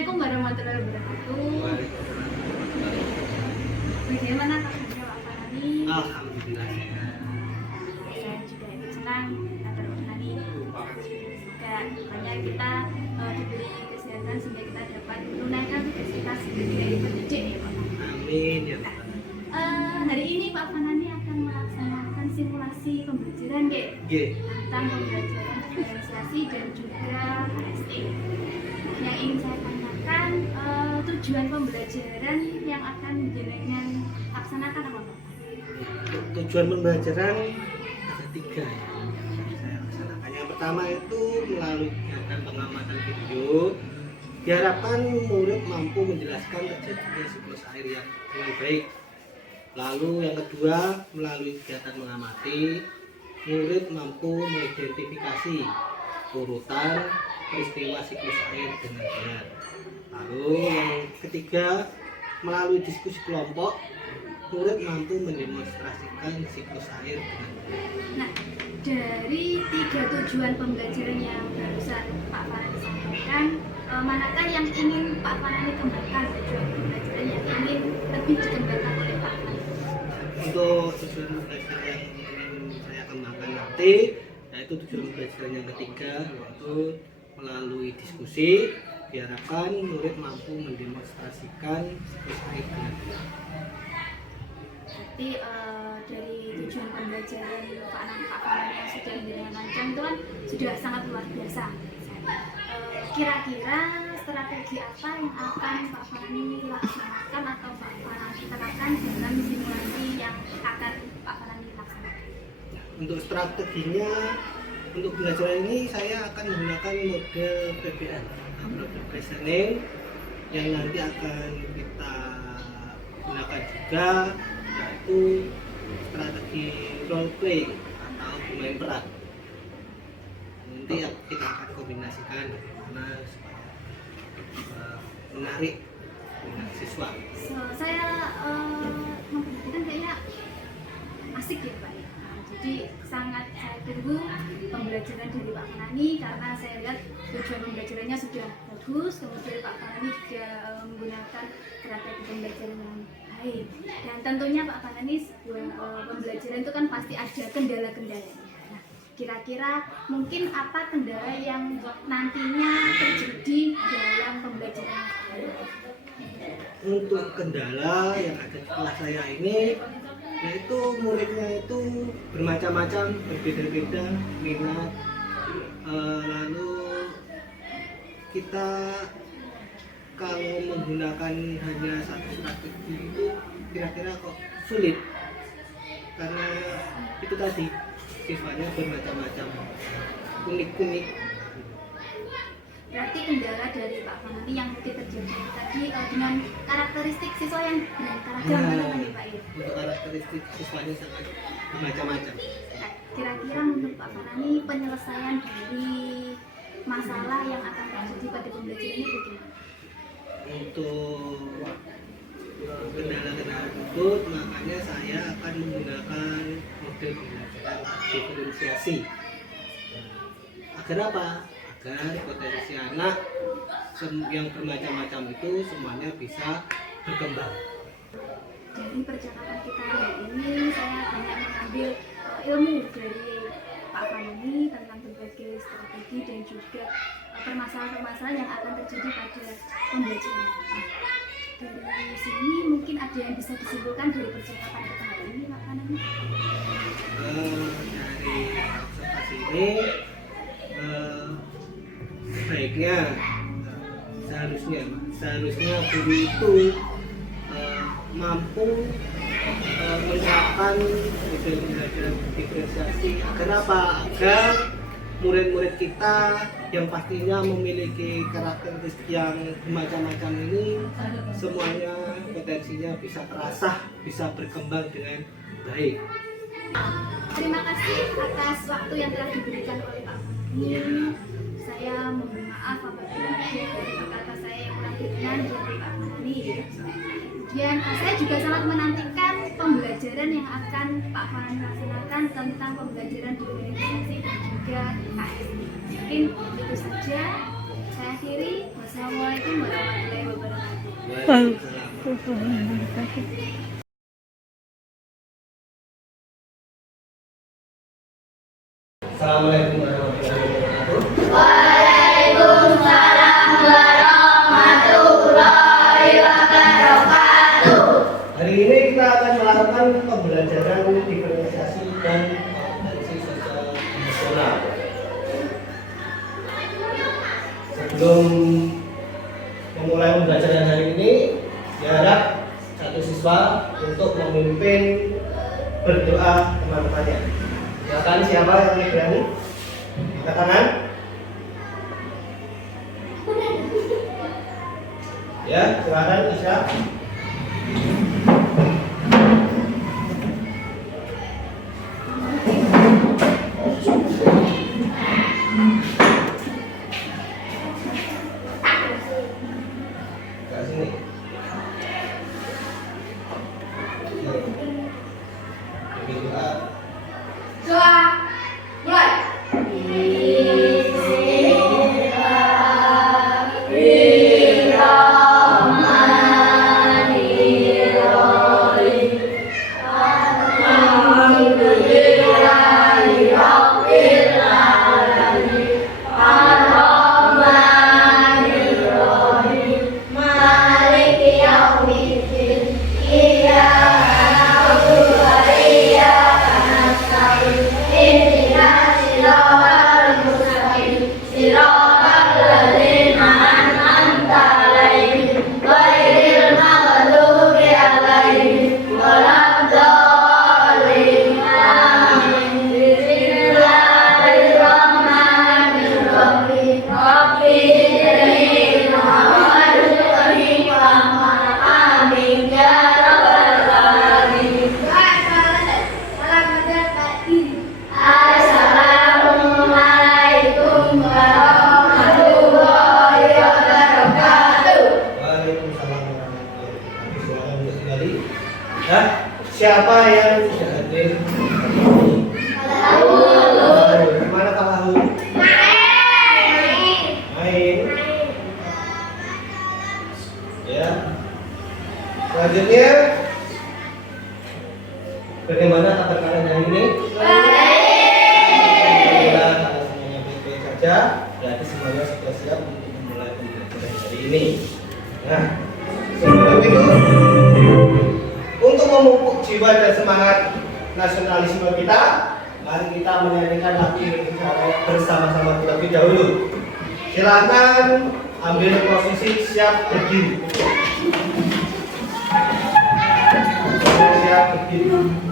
Assalamualaikum warahmatullahi wabarakatuh. Bagaimana kabarnya Pak Farhani? Alhamdulillah. Saya juga ikut senang agar Pak Farhani semoga banyak kita diberi kesehatan sehingga kita dapat menunaikan tugas kita sebagai pendidik ya Pak. Amin ya Pak. Hari ini Pak Farhani akan melaksanakan simulasi pembelajaran tentang pembelajaran diferensiasi dan juga HST. Yang ingin saya tanyakan, tujuan pembelajaran yang akan jenengan laksanakan apa Pak? Tujuan pembelajaran ada 3 yang saya laksanakan. Yang pertama itu melalui kegiatan pengamatan video, diharapkan murid mampu menjelaskan terjadinya siklus air yang dengan baik. Lalu yang kedua, melalui kegiatan mengamati, murid mampu mengidentifikasi urutan peristiwa siklus air dengan benar. Lalu yang ketiga, melalui diskusi kelompok, murid mampu mendemonstrasikan siklus air dengan benar. Nah, dari 3 tujuan pembelajaran yang barusan Pak Farhani sampaikan, manakah yang ingin Pak Farhani kembangkan, tujuan pembelajaran yang ingin lebih dikembangkan oleh Pak Farhani? Untuk tujuan pembelajaran yang ingin saya kembangkan nanti, yaitu tujuan pembelajaran yang ketiga, yaitu melalui diskusi, diharapkan murid mampu mendemonstrasikan siklus air dengan benar. Berarti dari tujuan pembelajaran Pak Farhani yang sudah dirancang itu kan sudah sangat luar biasa. Kira-kira strategi apa yang akan Pak Farhani laksanakan atau Pak Farhani terapkan dalam simulasi yang akan Pak Farhani laksanakan? Untuk strateginya, untuk belajar ini saya akan menggunakan model PBN, Project Based Learning, yang nanti akan kita gunakan juga, yaitu strategi role play atau bermain peran. Nanti kita akan kombinasikan bagaimana supaya menarik minat siswa. Saya memperhatikan kayaknya asik ya Pak ya. Jadi sangat saya tunggu pembelajaran dari Pak Farhani karena saya lihat tujuan pembelajarannya sudah bagus, kemudian Pak Farhani juga menggunakan strategi pembelajaran yang baik. Dan tentunya Pak Farhani pembelajaran itu kan pasti ada kendala-kendalanya. Nah, kira-kira mungkin apa kendala yang nantinya terjadi dalam pembelajaran? Untuk kendala yang ada di kelas saya ini, yaitu muridnya itu bermacam-macam, berbeda-beda minat. Lalu kita kalau menggunakan hanya satu strategi itu kira-kira kok sulit, karena itu tadi siswanya bermacam-macam, unik-unik. Berarti kendala dari Pak Farhani yang mungkin terjadi tadi dengan karakteristik siswa yang beraneka ragam nih Pak ya. Untuk karakteristik siswanya sangat bermacam-macam. Nah, kira-kira menurut Pak Farhani penyelesaian dari masalah yang akan terjadi pada pembelajaran ini bagaimana? Untuk kendala-kendala tersebut, makanya saya akan menggunakan model pembelajaran diferensiasi. Agar apa? Agar potensi anak yang bermacam-macam itu semuanya bisa berkembang. Dari percakapan kita hari ini, saya banyak mengambil ilmu dari Pak Farhani tentang berbagai strategi dan juga permasalahan-permasalahan yang akan terjadi pada pembelajaran. Dari sini mungkin ada yang bisa disimpulkan dari percakapan kita hari ini, Pak Farhani? Dari observasi ini, sebaiknya seharusnya guru itu mampu menerapkan model pembelajaran diferensiasi. Kenapa? Agar murid-murid kita yang pastinya memiliki karakteristik yang bermacam-macam ini semuanya potensinya bisa terasah, bisa berkembang dengan baik. Terima kasih atas waktu yang telah diberikan oleh Pak Farhani. Saya mohon maaf apabila ada kata saya yang kurang berkenan dari Pak Farhani. Kemudian saya juga sangat menantikan pembelajaran yang akan Pak Farhani laksanakan tentang pembelajaran diferensiasi dan juga HST. Mungkin itu saja. Saya akhiri. Wassalamualaikum warahmatullahi wabarakatuh. Assalamualaikum warahmatullahi wabarakatuh. Waalaikumsalam warahmatullahi wabarakatuh. Hari ini kita akan melakukan pembelajaran diferensiasi dan kompetensi sosial emosional. Sebelum memulai pembelajaran hari ini, diharap satu siswa untuk memimpin berdoa teman-temannya. Silakan, siapa yang berani? Angkat tangan. Ya, silakan Isya. Ke sini. Oke. Doa. Doa mulai. Waalaikumsalam warahmatullahi wabarakatuh. Silakan duduk kembali. Ya, siapa yang tidak hadir? Gimana Kak Lahu? Main. Ya. Selanjutnya, bagaimana kabar kalian hari ini? Alhamdulillah, kalau semuanya baik-baik saja, berarti semuanya sudah siap untuk memulai pembelajaran hari ini. Nah, sebelum itu, untuk memupuk jiwa dan semangat nasionalisme kita, mari kita menyanyikan lagu Indonesia Raya bersama-sama terlebih dahulu. Silakan ambil posisi siap berdiri. Siap berdiri.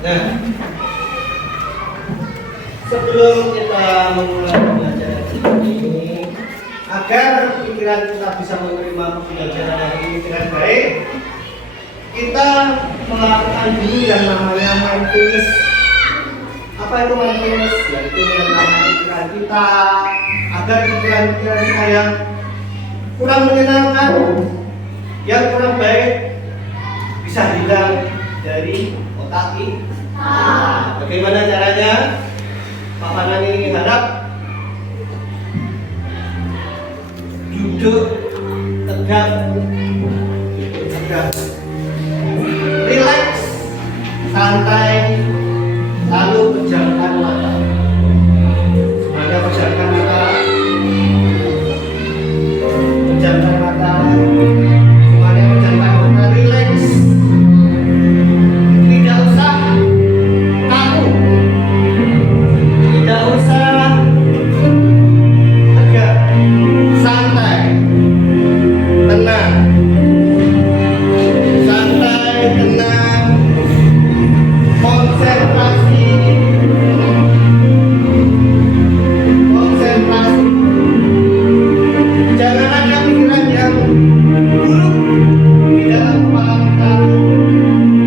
Nah, sebelum kita memulai pembelajaran ini, agar pikiran kita bisa menerima pembelajaran hari ini dengan baik, kita melakukan dulu yang namanya mindfulness. Apa itu mindfulness? Yaitu menenangkan pikiran kita agar pikiran-pikiran kita yang kurang menyenangkan, yang kurang baik bisa hilang dari otak kita. Bagaimana caranya? Pak Nani harap duduk tegak, relax, santai, lalu pejamkan mata. Semuanya pejamkan mata, pejamkan mata, semuanya pejamkan mata, relax. Tidak usah kaku, tidak usah tegak, santai, tenang, santai, tenang, konsentrasi, konsentrasi. Jangan ada pikiran yang buruk di dalam kepala kita.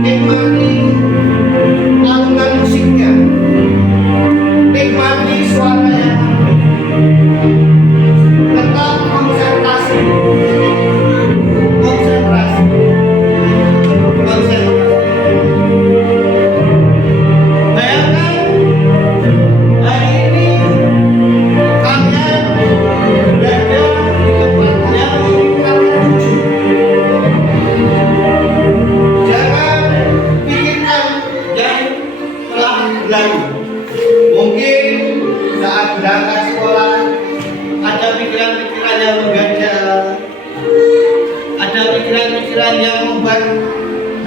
Nikmati alunan musiknya, nikmati suaranya, tetap konsentrasi, konsentrasi, konsentrasi. Bayangkan hari ini kalian berada di tempat yang kalian tuju. Jangan pikirkan yang telah berlalu. Mungkin saat berangkat sekolah ada pikiran-pikiran yang mengganjal, ada pikiran-pikiran yang membuat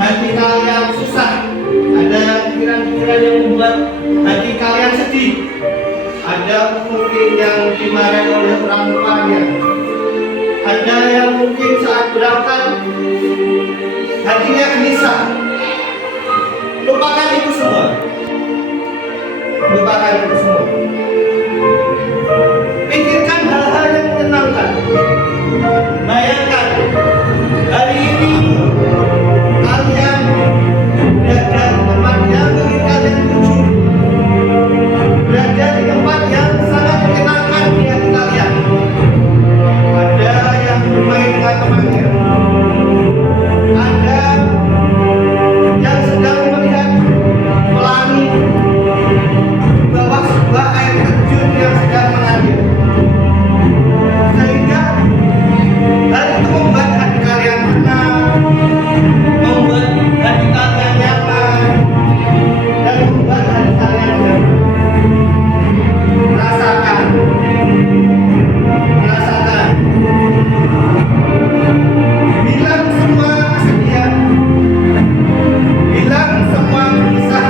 hati kalian susah, ada pikiran-pikiran yang membuat hati kalian sedih, ada mungkin yang dimarahi oleh orang tuanya, ada yang mungkin saat berangkat hatinya gelisah. Lupakan itu semua. Lupakan itu semua. Pikirkan hal-hal yang menyenangkan. Bayangkan hari ini kalian berada di tempat yang ingin kalian tuju, berada di tempat yang sangat menyenangkan di hati kalian. Ada yang bermain dengan temannya, ada yang sedang melihat pelangi di bawah sebuah air terjun yang sedang mengalir, sehingga hal itu membuat hati kalian tenang, membuat hati kalian nyaman, dan membuat hati kalian nyaman. Rasakan, rasakan. Hilang semua kesedihan, hilang semua gelisah,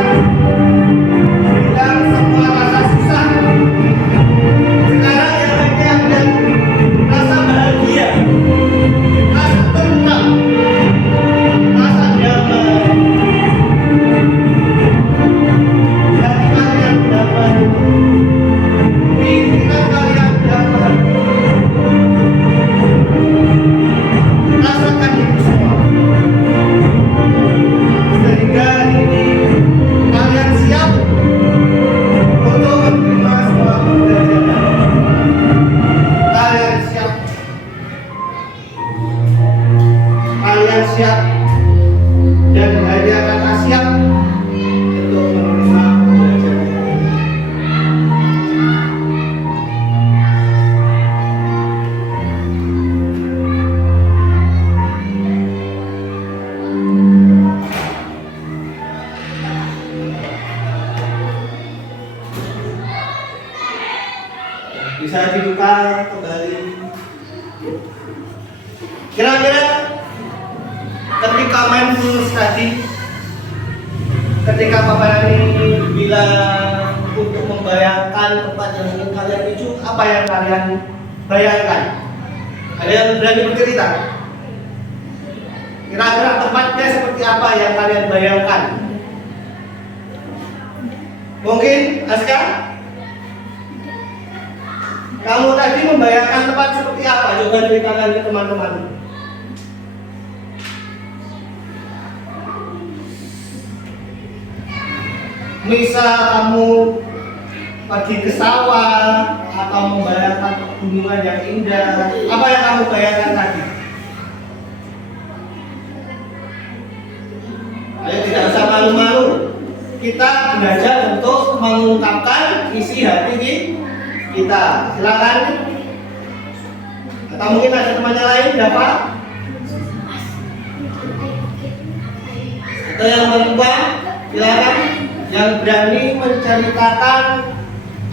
hilang semua rasa susah. Sekarang yang hanya ada rasa bahagia, rasa tenang, rasa damai. Hati kalian damai, pikiran kalian damai. Rasakan itu semua, sehingga ini kalian siap untuk menerima semua pembelajaran. Kalian siap, kalian siap, dan hanya kata siap untuk menerima pembelajaran. Bisa dibuka kembali. Kira-kira ketika mindfulness tadi, ketika Bapak Nani bilang untuk membayangkan tempat yang ingin kalian tuju, apa yang kalian bayangkan? Ada yang berani bercerita? Kira-kira tempatnya seperti apa yang kalian bayangkan? Mungkin Aska? Kamu tadi membayangkan tempat seperti apa? Coba ceritakan ke teman-teman. Misal kamu pergi ke sawah atau membayangkan pegunungan yang indah, apa yang kamu bayangkan tadi? Ayo, tidak usah malu-malu. Kita belajar untuk mengungkapkan isi hati kita. Silakan. Atau mungkin ada temannya lain, siapa? Atau yang perempuan, silakan. Yang berani menceritakan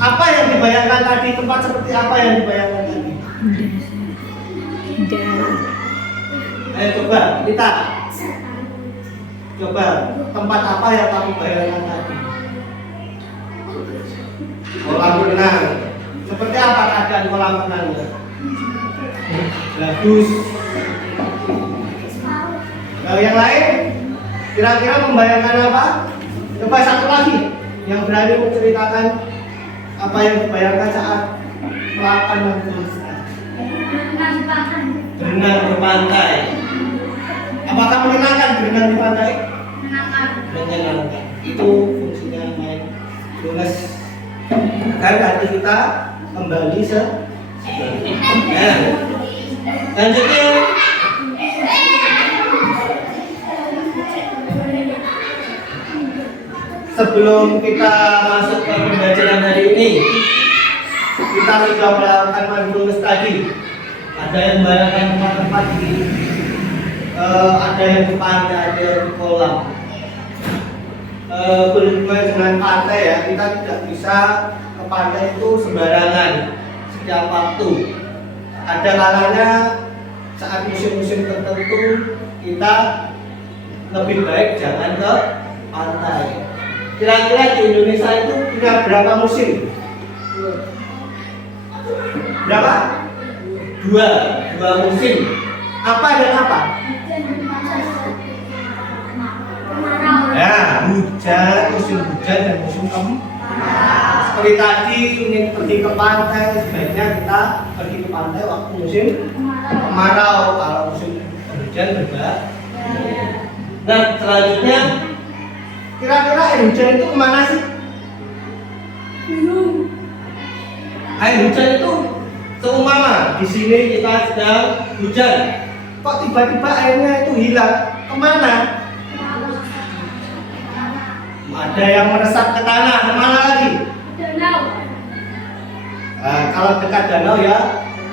apa yang dibayangkan tadi, tempat seperti apa yang dibayangkan tadi. Ayo coba, kita. Coba, tempat apa yang kamu bayangkan tadi? Kolam renang. Seperti apa keadaan kolam renangnya? Bagus. Nah, yang lain kira-kira membayangkan apa? Coba satu lagi yang berani menceritakan apa yang dibayangkan saat melakukan berenang di pantai. Apakah menyenangkan berenang di pantai? Menyenangkan. Itu fungsinya mindfulness. Agar hati kita kembali sebenarnya. Lanjutnya. Sebelum kita masuk ke pembelajaran hari ini, kita sudah melakukan mindfulness tadi. Ada yang membayangkan tempat-tempat di ada yang di pantai, ada yang di kolam. Berhubungan dengan pantai ya, kita tidak bisa ke pantai itu sembarangan setiap waktu. Ada kalanya saat musim-musim tertentu kita lebih baik jangan ke pantai. Kira-kira di Indonesia itu punya berapa musim? Berapa? Dua musim. Apa dan apa? Ya, hujan, musim hujan dan musim kemarau. Seperti tadi ingin pergi ke pantai, sebaiknya kita pergi ke pantai waktu musim kemarau. Kalau musim hujan berbeda. Nah, selanjutnya kira-kira air hujan itu kemana sih? Air hujan itu seumpama di sini kita sedang hujan, kok tiba-tiba airnya itu hilang, kemana? Ada yang meresap ke tanah, kemana lagi? Danau. Kalau dekat danau ya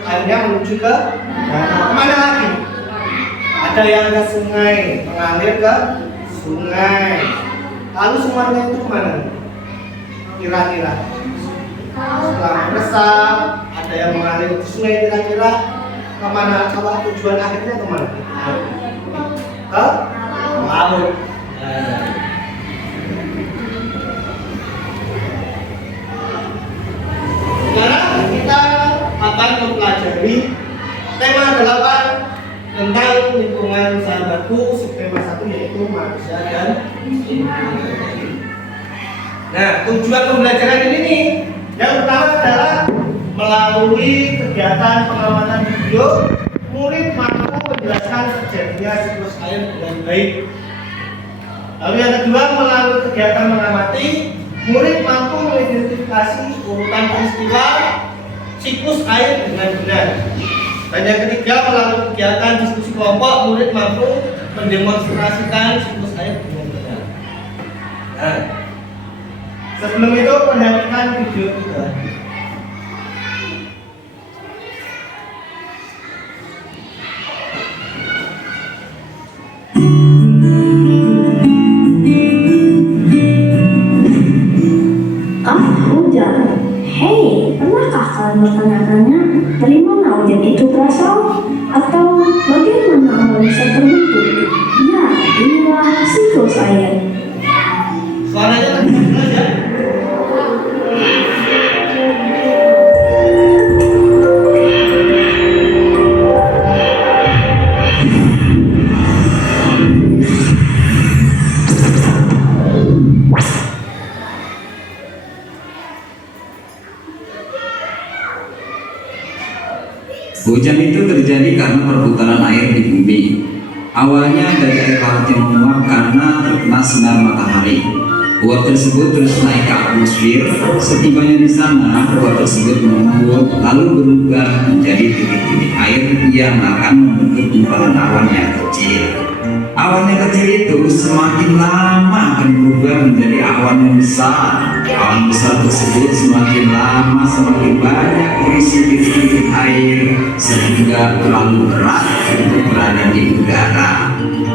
airnya menuju ke danau, kemana lagi? Ada yang ke sungai, mengalir ke sungai. Lalu semuanya itu kemana? Kira-kira setelah meresap, ada yang mengalir ke sungai, kira-kira kemana? Kalau tujuan akhirnya kemana? Ke laut. Sekarang kita akan mempelajari tema 8 tentang lingkungan sahabatku, subtema 1 yaitu manusia dan lingkungan. Nah, tujuan pembelajaran ini nih, yang pertama adalah melalui kegiatan pengamatan video, murid mampu menjelaskan terjadinya siklus air dengan baik. Lalu yang kedua, melalui kegiatan mengamati, murid mampu mengidentifikasi urutan peristiwa siklus air dengan benar. Dan yang ketiga, melalui kegiatan diskusi kelompok, murid mampu mendemonstrasikan siklus air dengan benar. Nah, sebelum itu perhatikan video kita. Hujan. Hei, pernahkah kalian bertanya-tanya dari mana hujan itu berasal? Atau bagaimana awal bisa terbentuk? Ya, inilah siklus air. Suaranya terdengar jelas ya? Hujan itu terjadi karena perputaran air di bumi. Awalnya dari air laut yang menguap karena terkena sinar matahari. Uap tersebut terus naik ke atmosfer. Setibanya di sana, uap tersebut menguap lalu berubah menjadi titik-titik air yang akan membentuk gumpalan awan yang kecil. Awan yang kecil itu semakin lama akan berubah menjadi awan yang besar. Awan besar tersebut semakin lama semakin banyak berisi titik-titik air sehingga terlalu berat untuk berada di udara.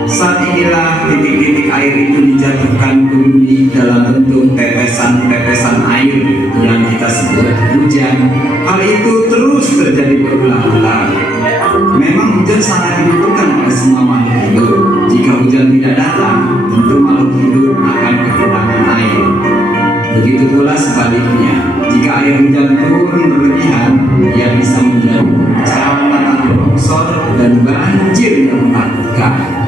Saat inilah titik-titik air itu dijatuhkan ke bumi dalam bentuk tetesan-tetesan air yang kita sebut hujan. Hal itu terus terjadi berulang-ulang. Memang hujan sangat dibutuhkan oleh semua makhluk hidup. Jika hujan tidak datang, tentu makhluk hidup akan kekurangan air. Begitu pula sebaliknya, jika air hujan turun berlebihan, ia bisa menjadi bencana longsor dan banjir yang menakutkan.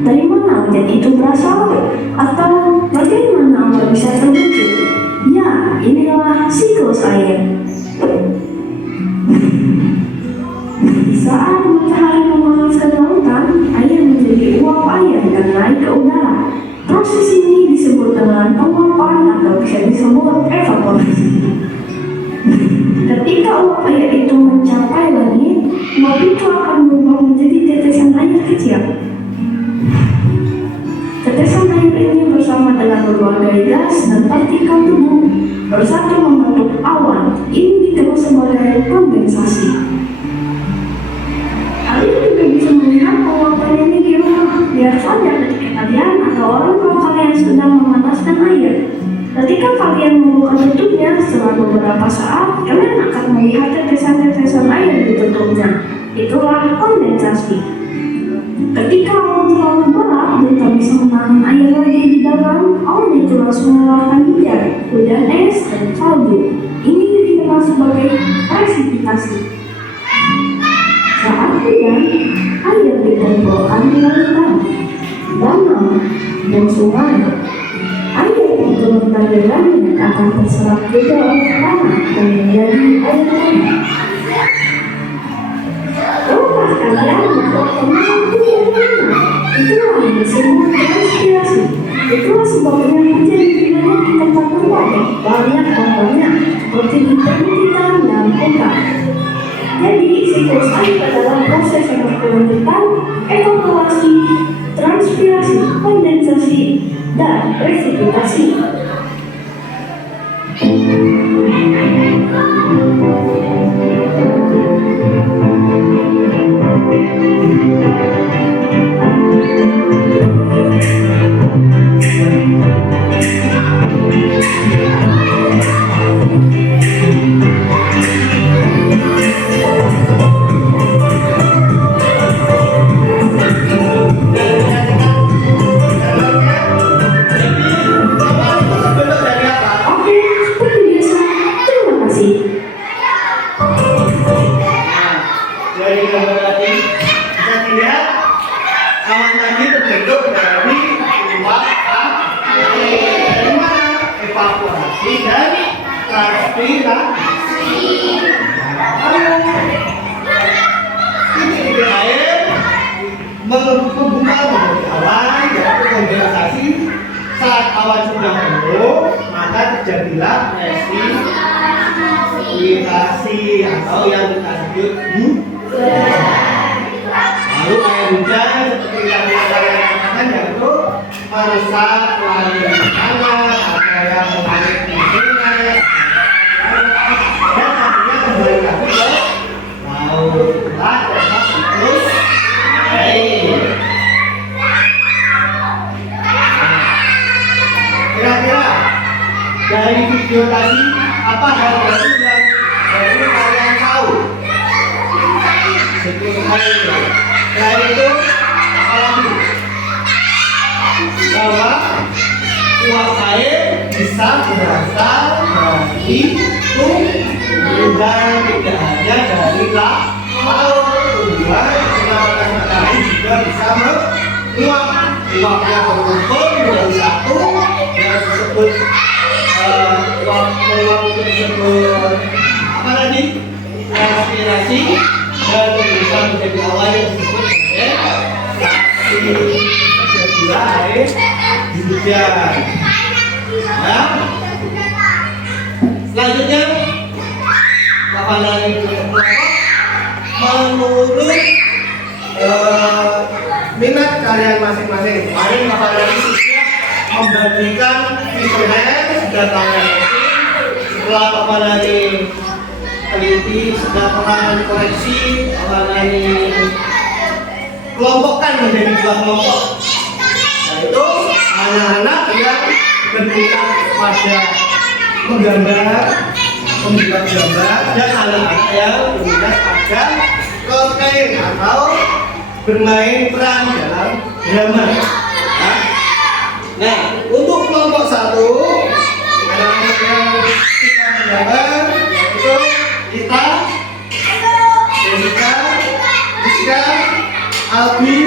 Dari mana hujan itu berasal? Atau bagaimana awal bisa terbentuk? Ya, inilah siklus air. Saat matahari memanaskan lautan, air menjadi uap air dan naik ke udara. Proses ini disebut dengan penguapan atau bisa disebut evaporasi. Ketika uap air itu mencapai langit, uap itu akan berubah menjadi tetesan air kecil. Tetesan air ini bersama dengan berbagai gas dan partikel tubuh bersatu membentuk awan. Ini disebut sebagai kondensasi. Kalian juga bisa melihat penguapan ini di rumah. Biar saja ketika kalian atau orang tua kalian sedang memanaskan air. Ketika kalian membuka tutupnya, setelah beberapa saat, kalian akan melihat tetesan-tetesan air di tutupnya. Itulah kondensasi. Ketika awan terlalu berat dan tak bisa menahan air lagi di dalam, awan itu langsung mengeluarkan hujan es, dan salju. Ini dikenal sebagai presipitasi. Saat hujan, air dikumpulkan di lautan, danau, dan sungai. Air yang turun dari langit akan terserap juga oleh tanah dan menjadi air tanah. Tahukah kalian bahwa hujan itulah yang disebut transpirasi. Itulah sebabnya hujan tidak di tempat luar banyak contohnya seperti di perbukitan dan hutan. Jadi, siklus air adalah proses yang berkelanjutan, evaporasi, transpirasi, kondensasi, dan presipitasi. Awan tadi terbentuk dari uap dari mana? Evaporasi dan transpirasi. Titik air membuka menjadi awan, yaitu kondensasi. Saat awan sudah penuh, maka terjadilah presipitasi atau yang kita sebut lalu air hujan seperti yang kalian katakan yaitu meresap melalui tanah, ada yang mengalir di sungai, dan akhirnya kembali lagi ke laut. Itulah siklus air. Kira-kira dari video tadi apa hal baru yang baru kalian tahu? Siklus air. Selain itu, apalagi bahwa uap air bisa berasal dari tumbuhan, tidak hanya dari laut. Tumbuhan penampakan matahari juga bisa menguap. Uapnya berkumpul menjadi satu yang disebut uap tersebut apa tadi? Aspirasi dan bisa menjadi awal yang disebut sebagai saksi air di hujan. Ya. Selanjutnya Papanani menurut minat kalian masing-masing. Kemarin Papanani sudah membagikan visioner sudah kalian ngerti. Setelah Papanani teliti, sudah Papanani koreksi, Papanani kelompokkan menjadi 2 kelompok, yaitu anak-anak yang berminat pada menggambar, membuat gambar, dan anak-anak yang berminat pada cosplay atau bermain peran dalam drama. Nah, untuk kelompok 1 anak-anak yang suka menggambar yaitu Ita, Jessica, Rizka, Albi,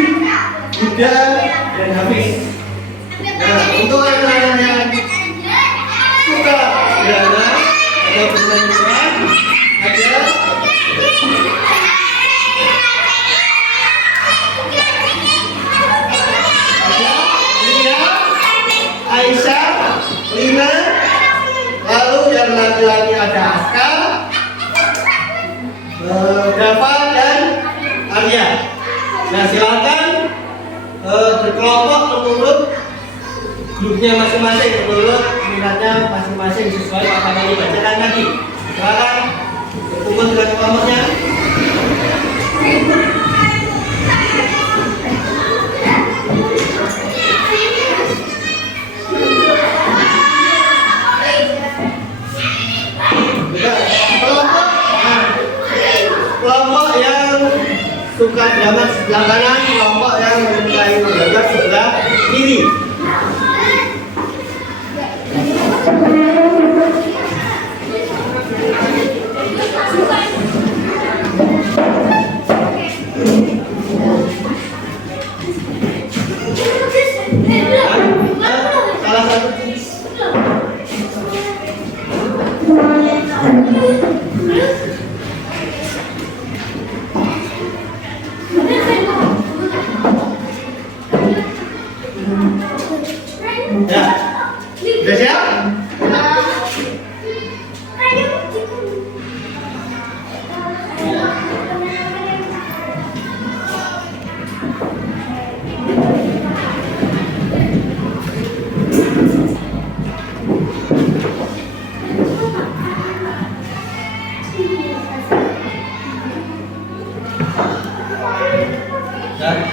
Buddha, dan Hafiz. Nah, untuk anak-anak yang suka drama atau bermain peran ada Lia, Aisyah, Lina, lalu yang laki-laki ada Aska, Dava, dan Arya. Nah, silakan berkelompok menurut grupnya masing-masing, menurut minatnya masing-masing sesuai apa yang dibacakan tadi. Silakan berkumpul dengan kelompoknya. Kelompok yang suka drama sebelah kanan, kelompok yang menyukai menggambar sebelah kiri. Salah satu ya, udah siap?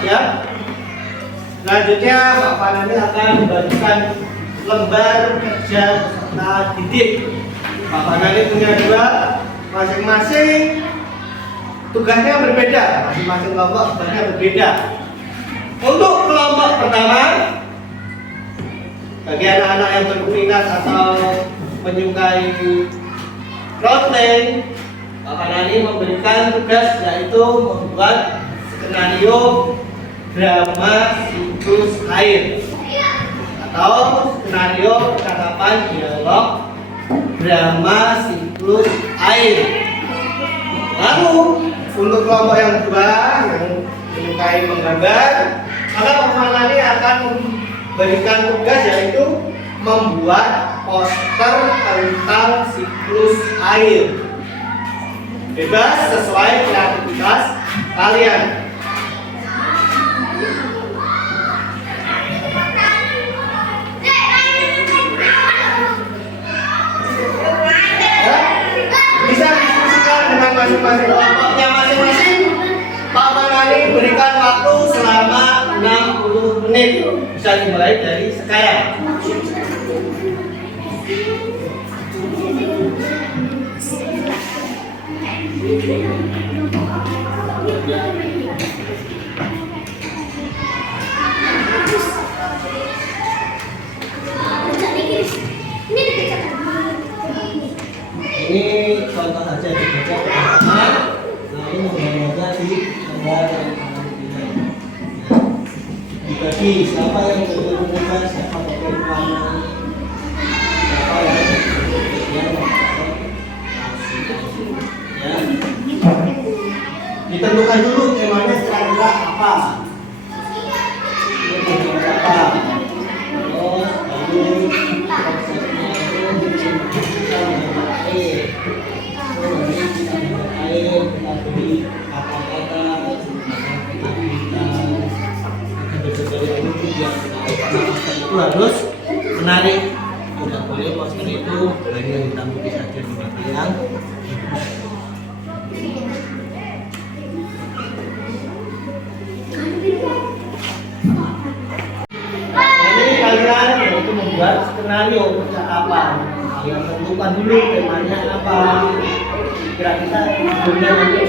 Siap? Selanjutnya Pak Fanani akan membagikan lembar kerja peserta didik. Pak Fanani punya 2, masing-masing tugasnya berbeda, masing-masing kelompok tugasnya berbeda. Untuk kelompok pertama, bagi anak-anak yang berminat atau menyukai cosplay, Pak Fanani memberikan tugas yaitu membuat skenario drama siklus air atau skenario percakapan dialog drama siklus air. Lalu untuk kelompok yang kedua yang menyukai menggambar, maka Pak Fanani akan memberikan tugas yaitu membuat poster tentang siklus air. Bebas sesuai kreativitas kalian. Bisa diskusikan dengan masing-masing kelompoknya masing-masing. Pak Fanani berikan waktu selama 60 menit. Bisa dimulai dari sekarang. Ini contoh saja dibaca pertama, lalu menggambarnya di gambar yang kanan kiri. Dibagi siapa yang berkomunikasi, siapa yang berkomunikasi, siapa yang ditentukan dulu temanya kira-kira apa. Kira-kira apa. Terus lalu prosesnya itu kita menggunakan air. Kita beri kata-kata, itu harus menarik. Tidak boleh poster itu hanya hitam putih saja di yang ini kalian yaitu membuat skenario percakapan. Kalian tentukan dulu temanya apa. Kira-kira judulnya nanti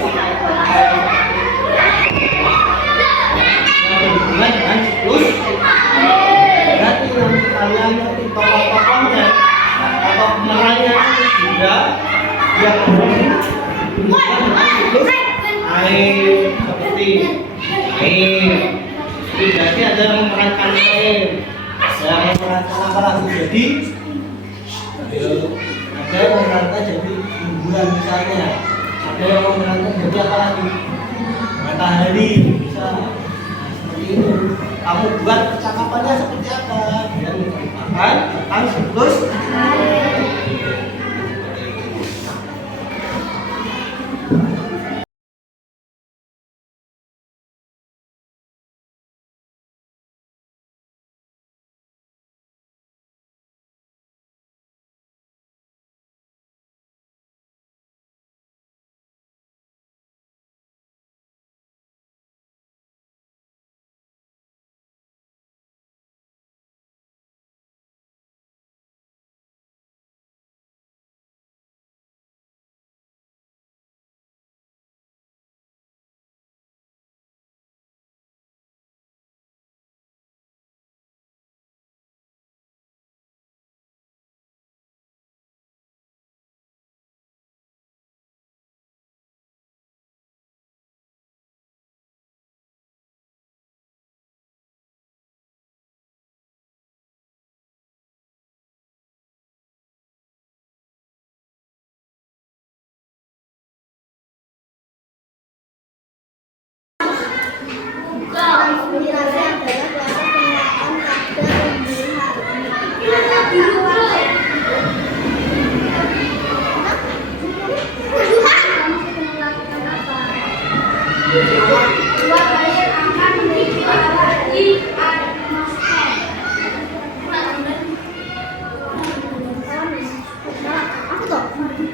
berhubungan dengan siklus. Berarti nanti kalian nanti tokoh-tokohnya atau pemerannya juga yang berhubungan dengan siklus air, seperti air. Jadi ada yang memerankan air, ada yang memerankan apa lagi jadi ada yang memerankan jadi bulan misalnya, ada yang memerankan jadi apa lagi matahari bisa. Seperti itu kamu buat percakapannya seperti apa biar menceritakan tentang siklus Inspirasi adalah proses penerapan pada Uap air akan berkibar di atmosfer.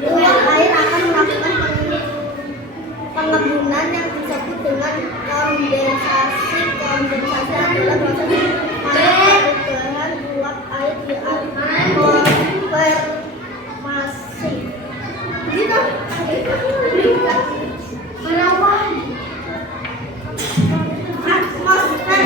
Uap air akan melakukan pengembunan yang disebut dengan kondensasi. Kondensasi adalah proses perubahan uap air di atmosfer. Gitu. Kenapa? Atmosfer.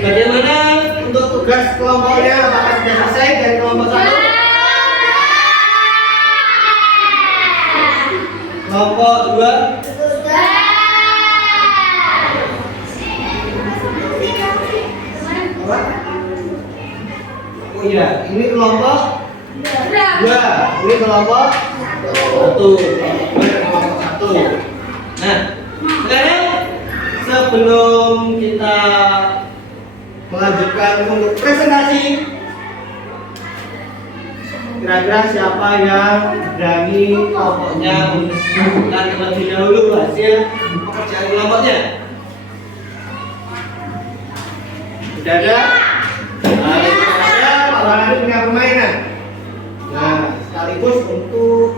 Bagaimana untuk tugas kelompoknya? Apakah sudah selesai dari kelompok 1? Kelompok 2? Apa? Oh iya, ini kelompok 2. Ini kelompok 1. Kelompok 1. Nah, sekarang sebelum kita melanjutkan untuk presentasi, kira-kira siapa yang berani kelompoknya menunjukkan terlebih dahulu hasil pekerjaan kelompoknya? Sudah ada? Nah, ada Pak Wahyu punya permainan. Nah, sekaligus untuk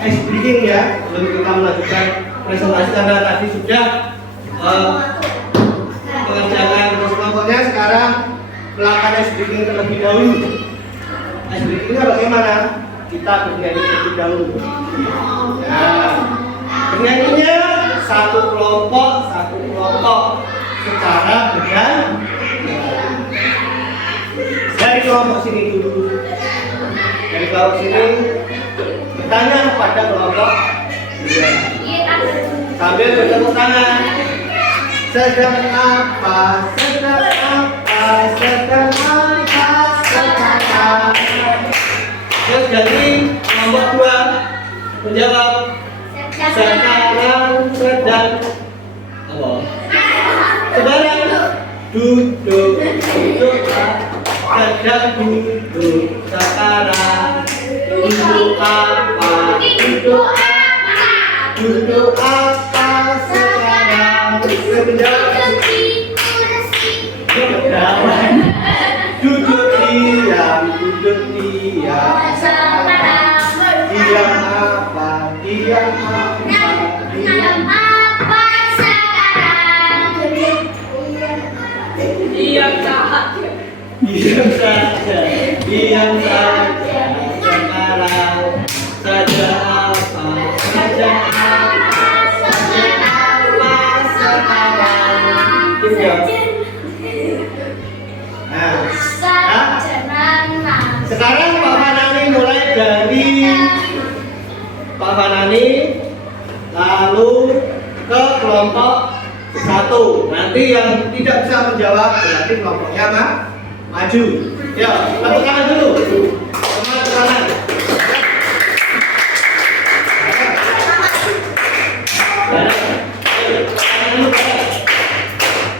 ice breaking ya, sebelum kita melanjutkan presentasi karena tadi sudah mengerjakan tugas kelompoknya, sekarang melakukan ice breaking terlebih dahulu. Ice breakingnya bagaimana? kita bernyanyi terlebih dahulu. Nah, bernyanyinya satu kelompok secara bergantian. Dari kelompok sini dulu. Dari kelompok sini bertanya pada kelompok dua. Sambil bertepuk tangan. Sedang apa? Sekarang. Terus dari kelompok dua menjawab sekarang sedang apa? Sekarang duduk sedang duduk sekarang duduk apa sekarang menjawab duduk diam diam saja sekarang saja apa sekarang. Sekarang Pak Fanani mulai dari Pak Fanani lalu ke kelompok 1. Nanti yang tidak bisa menjawab berarti kelompoknya maju. Ya, tepuk tangan dulu. Tepuk tangan.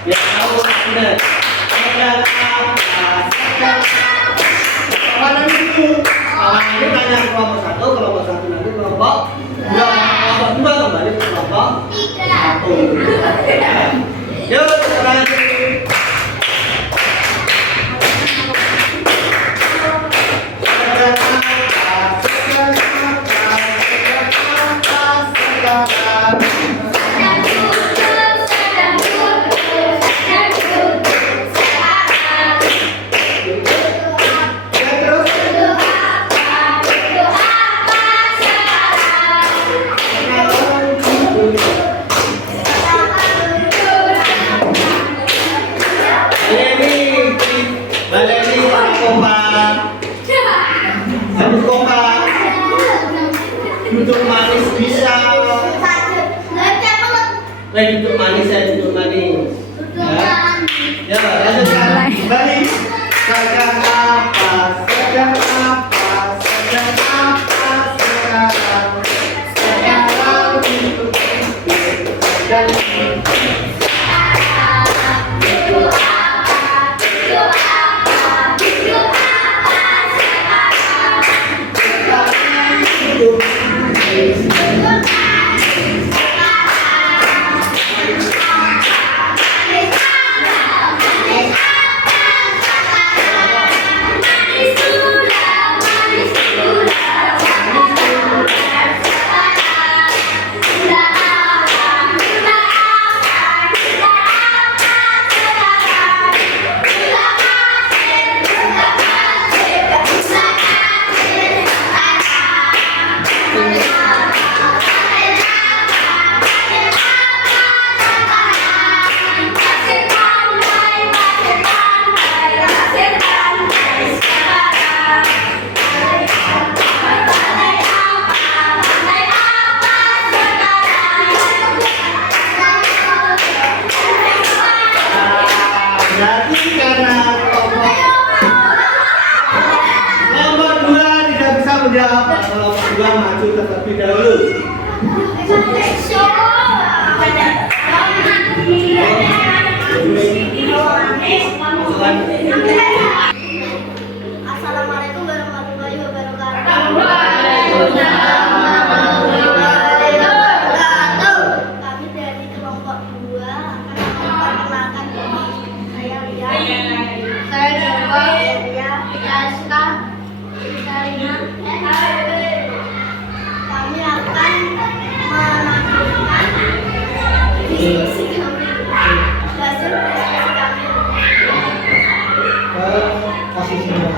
Ya, tahu benar. Kawan itu, ini tanya kelompok 1, kelompok 1 nanti kelompok 2, kelompok 2 kembali ke kelompok 1. Yuk, sekarang duduk manis bisa. Duduk manis ya, duduk manis. Ya, lanjutkan. Kembali. Sedang apa? Sekarang duduk. Kelompok 2 maju terlebih dahulu. Assalamualaikum warahmatullahi wabarakatuh. Kami dari kelompok 2 akan memperkenalkan diri. Saya Lia. Saya Jawa. Saya Aska. Kami akan menampilkan diskusi kami, hasil diskusi kami. Posisinya.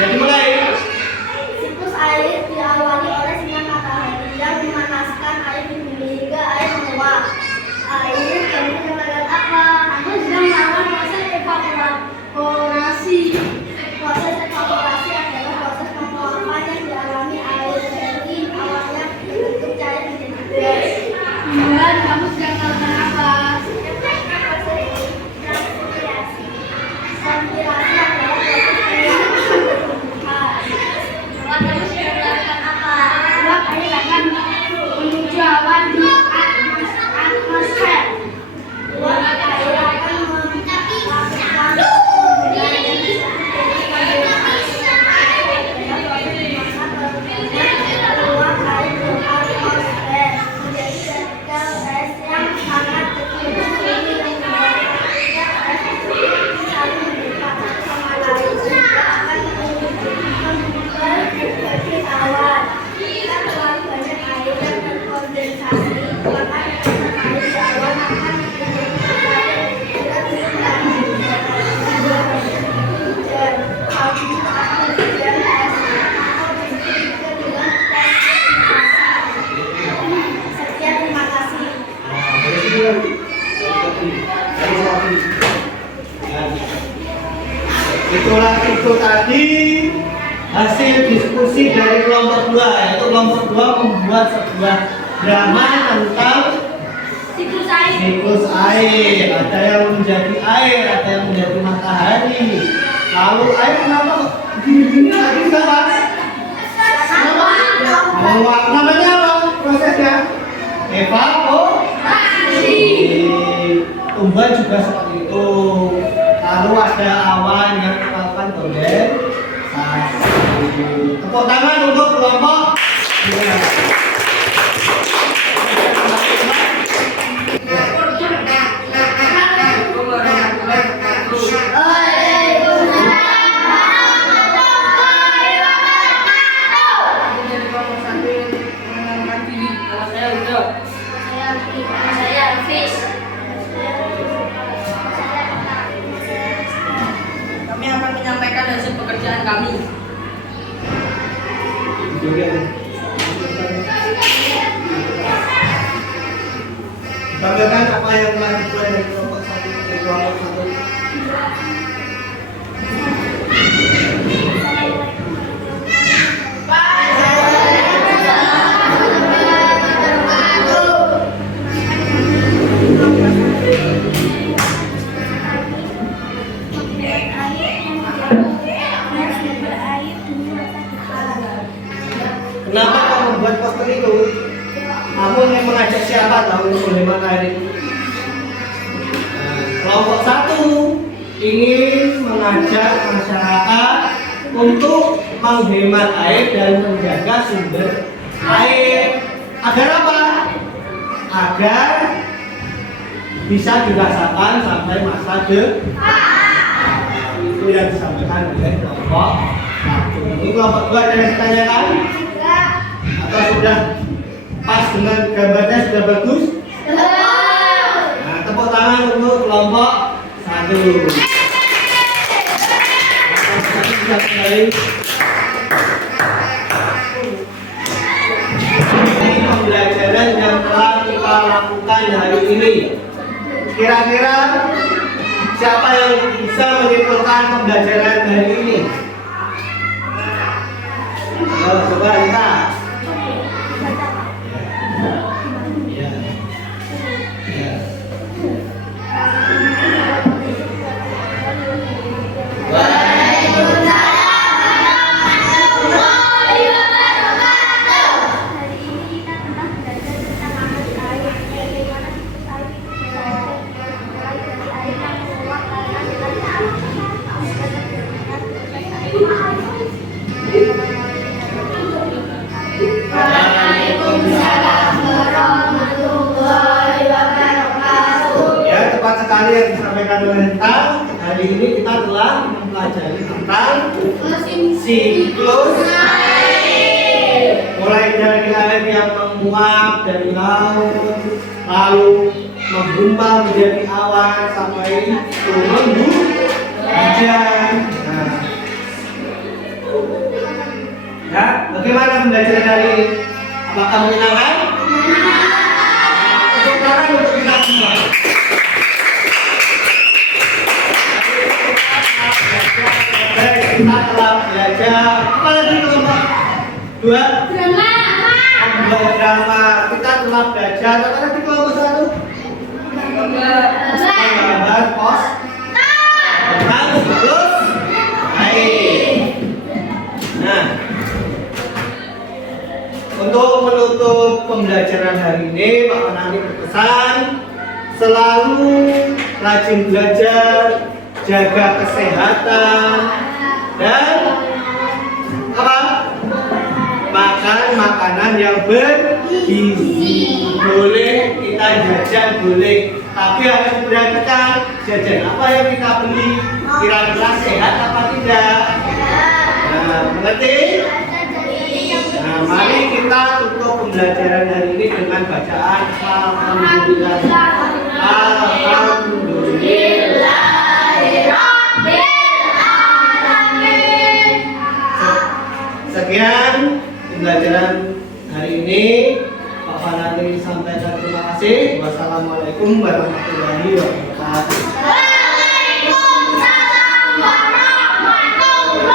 Jadi mulai. Itu tadi hasil diskusi dari kelompok 2, yaitu kelompok 2 membuat sebuah drama tentang siklus air. Ada yang menjadi air, ada yang menjadi matahari. Lalu air kenapa kok gini-gini lagi sekarang? Namanya apa prosesnya? Evaporasi. Tumbuhan juga seperti itu. Lalu ada awan yang melakukan kondensasi. Tepuk tangan untuk kelompok 2. Kami akan menyampaikan hasil pekerjaan kami. Banggakan apa yang telah dibuat dari kelompok 1 dan kelompok 1. Kenapa kamu membuat poster itu? Kamu ingin mengajak siapa tahu untuk menghemat air itu? Kelompok 1 ingin mengajak masyarakat untuk menghemat air dan menjaga sumber air. Agar apa? Agar bisa dirasakan sampai masa depan. Itu yang disampaikan oleh kelompok 1. Ini kelompok 2 ada yang ditanyakan? Atau sudah pas dengan gambarnya, sudah bagus? Nah, tepuk tangan untuk kelompok 1. Ini pembelajaran yang telah kita lakukan hari ini. Kira-kira siapa yang bisa menyimpulkan pembelajaran hari ini? Coba kita. Sekali yang disampaikan oleh Tang, hari ini kita telah mempelajari tentang siklus air. Mulai dari air yang menguap dari laut, lalu menggumpal menjadi awan sampai turun hujan. Ya, bagaimana pembelajaran hari ini? Apakah menyenangkan? Tepuk tangan untuk kita semua. Kita telah belajar apa lagi kelompok 2? Membuat drama. Kita telah belajar apa lagi kelompok 1? Menggambar pos tentang siklus air. Nah, untuk menutup pembelajaran hari ini, Pak Manani berpesan selalu rajin belajar, jaga kesehatan, dan apa? Makan makanan yang bergizi. Boleh kita jajan, boleh, tapi harus diperhatikan jajan apa yang kita beli, kira-kira sehat apa tidak. Nah, mengerti? Nah, mari kita tutup pembelajaran hari ini dengan bacaan Alhamdulillah. Alhamdulillah. Sekian pembelajaran hari ini. Pak Fanani sampaikan terima kasih. Wassalamualaikum warahmatullahi wabarakatuh. Waalaikumsalam warahmatullahi wabarakatuh.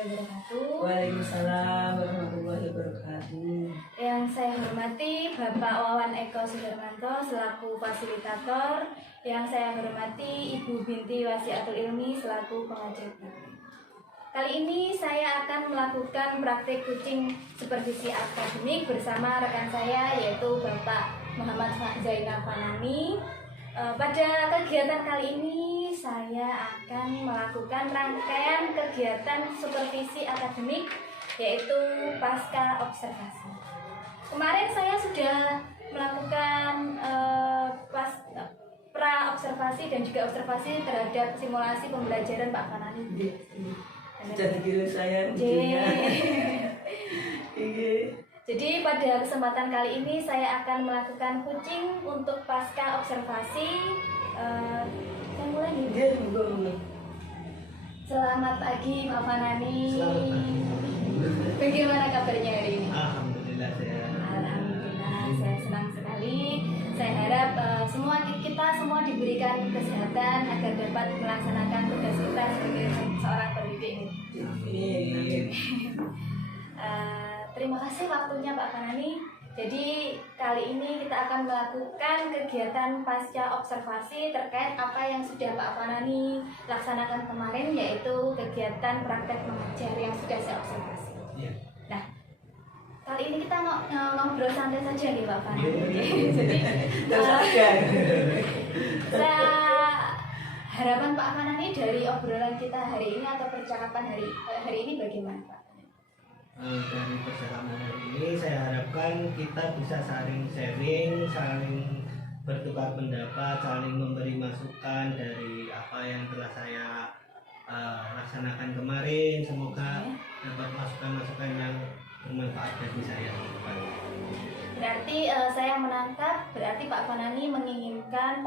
warahmatullahi wabarakatuh. Waalaikumsalam warahmatullahi wabarakatuh. Yang saya hormati Bapak Wawan Eko Sudarmanto selaku fasilitator. Yang saya hormati Ibu Binti Wasiatul Ilmi selaku pengajar praktik. Kali ini saya akan melakukan praktik kucing supervisi akademik bersama rekan saya yaitu Bapak Muhammad Zainal Fanani. Pada kegiatan kali ini saya akan melakukan rangkaian kegiatan supervisi akademik yaitu pasca observasi. Kemarin saya sudah melakukan pra observasi dan juga observasi terhadap simulasi pembelajaran Pak Fanani. Sudah dikira saya ujungnya. Jadi pada kesempatan kali ini saya akan melakukan kucing untuk pasca observasi. Saya mulai nih. Selamat pagi Pak Fanani. Selamat pagi. Bagaimana kabarnya hari ini? Alhamdulillah saya senang sekali. Saya harap kita semua diberikan kesehatan agar dapat melaksanakan tugas kita sebagai seorang pendidik. Terima kasih waktunya Pak Fanani. Jadi kali ini kita akan melakukan kegiatan pasca observasi terkait apa yang sudah Pak Fanani laksanakan kemarin, yaitu kegiatan praktek mengajar yang sudah saya observasi. Ya. Nah, kali ini kita ngobrol santai saja nih Pak Fanani. Jadi harapan Pak Fanani dari obrolan kita hari ini atau percakapan hari ini bagaimana Pak? Dari perjalanan hari ini saya harapkan kita bisa saling sharing, saling bertukar pendapat, saling memberi masukan dari apa yang telah saya laksanakan kemarin. Semoga dapat masukan-masukan yang bermanfaat bagi saya. Berarti saya menangkap, berarti Pak Fanani menginginkan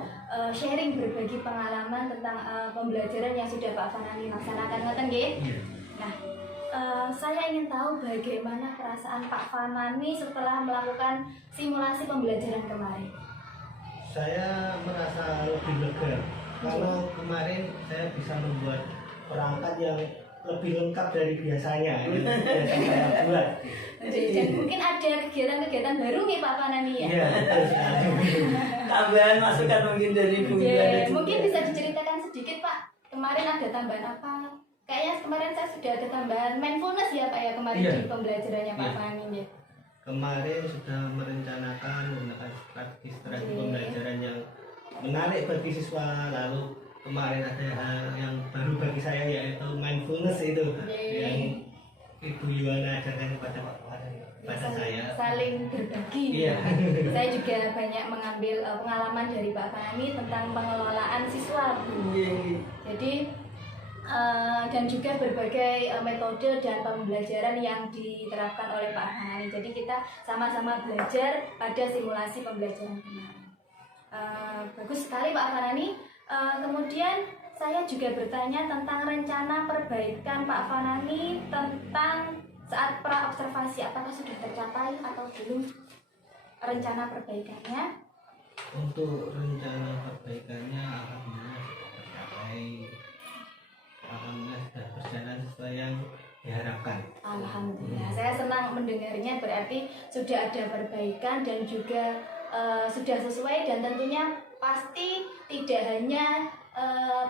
sharing berbagi pengalaman tentang pembelajaran yang sudah Pak Fanani laksanakan, ngoten nggih? Iya. Nah, saya ingin tahu bagaimana perasaan Pak Fanani setelah melakukan simulasi pembelajaran kemarin. Saya merasa lebih lega karena kemarin saya bisa membuat perangkat yang lebih lengkap dari biasanya yang biasa saya buat. Dan mungkin ada kegiatan-kegiatan baru nih Pak Fanani ya? Iya, betul sekali. Tambahan masukan mungkin dari Bu. Mungkin bisa diceritakan sedikit Pak, kemarin ada tambahan apa? Kayaknya kemarin saya sudah ada tambahan mindfulness ya Pak ya kemarin di pembelajarannya Pak Fanani ya. Kemarin sudah merencanakan menggunakan strategi pembelajaran yang menarik bagi siswa. Lalu kemarin ada hal yang baru bagi saya yaitu mindfulness itu yang Ibu Yuwana ajarkan kepada saya. Saling berbagi. Iya. Saya juga banyak mengambil pengalaman dari Pak Fanani tentang pengelolaan siswa. Jadi dan juga berbagai metode dan pembelajaran yang diterapkan oleh Pak Fanani. Jadi kita sama-sama belajar pada simulasi pembelajaran kemarin. Bagus sekali Pak Fanani. Kemudian saya juga bertanya tentang rencana perbaikan Pak Fanani tentang saat pra observasi, apakah sudah tercapai atau belum rencana perbaikannya? Untuk rencana perbaikannya alhamdulillah sudah tercapai. Alhamdulillah sudah berjalan sesuai yang diharapkan. Alhamdulillah, saya senang mendengarnya, berarti sudah ada perbaikan dan juga sudah sesuai, dan tentunya pasti tidak hanya